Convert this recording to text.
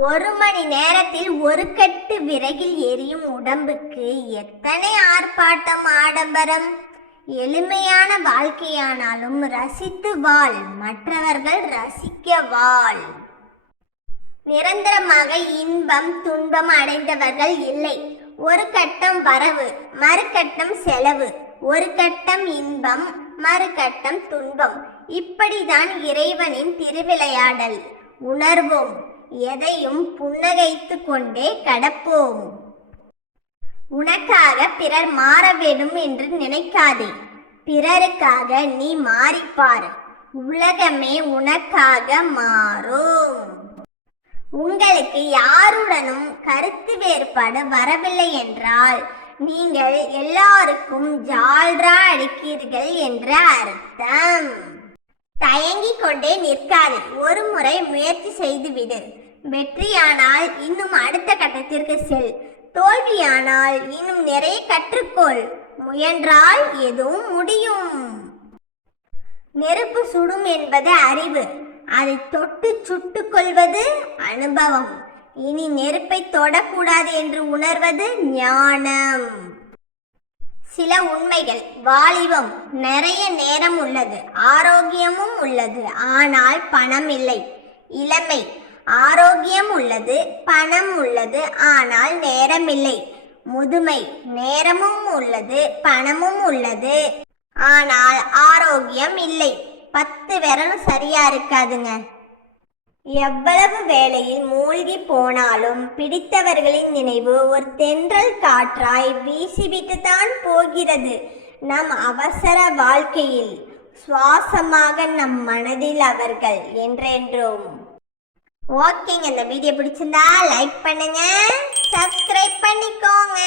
ஒரு மணி நேரத்தில் ஒரு கட்டு விறகில் எரியும் உடம்புக்கு எத்தனை ஆர்ப்பாட்டம் ஆடம்பரம்? எளிமையான வாழ்க்கையானாலும் ரசித்து வாழ் மற்றவர்கள் ரசிக்க வாழ். நிரந்தரமாக இன்பம் துன்பம் அடைந்தவர்கள் இல்லை. ஒரு கட்டம் வரவு மறுகட்டம் செலவு. ஒரு கட்டம் இன்பம் மறுகட்டம் துன்பம். இப்படிதான் இறைவனின் திருவிளையாடல். உணர்வோம். எதையும் புன்னகைத்து கொண்டே கடப்போம். உனக்காக பிறர் மாற வேண்டும் என்று நினைக்காதே. பிறருக்காக நீ மாறிப்பார் உலகமே உனக்காக மாறும். உங்களுக்கு யாருடனும் கருத்து வேறுபாடு வரவில்லை என்றால் நீங்கள் எல்லாருக்கும் ஜால்ரா அடிக்கிறீர்கள் என்ற அர்த்தம். தயங்கிக் கொண்டே நிற்காது. ஒரு முறை முயற்சி செய்துவிடு. வெற்றியானால் இன்னும் அடுத்த கட்டத்திற்கு செல். தோல்வியானால் இன்னும் நிறைய கற்றுக்கொள். முயன்றால் எதுவும் முடியும். நெருப்பு சுடும் என்பது அறிவு. அதை தொட்டு சுட்டுக் கொள்வது அனுபவம். இனி நெருப்பை தொடக்கூடாது என்று உணர்வது ஞானம். சில உண்மைகள். வாலிபம். நிறைய நேரம் உள்ளது. ஆரோக்கியமும் உள்ளது. ஆனால் பணம் இல்லை. இளமை. ஆரோக்கியம் உள்ளது பணம் உள்ளது ஆனால் நேரமில்லை. முதுமை நேரமும் உள்ளது பணமும் உள்ளது. ஆனால் ஆரோக்கியம் இல்லை. பத்து விரலும் சரியா இருக்காதுங்க. எவ்வளவு வேளையில் மூழ்கி போனாலும் பிடித்தவர்களின் நினைவு ஒரு தென்றல் காற்றாய் வீசிவிட்டு தான் போகிறது. நம் அவசர வாழ்க்கையில் சுவாசமாக நம் மனதில் அவர்கள் என்றென்றோம் ஓகேங்க இந்த வீடியோ பிடிச்சிருந்தா லைக் பண்ணுங்க சப்ஸ்கிரைப் பண்ணிக்கோங்க.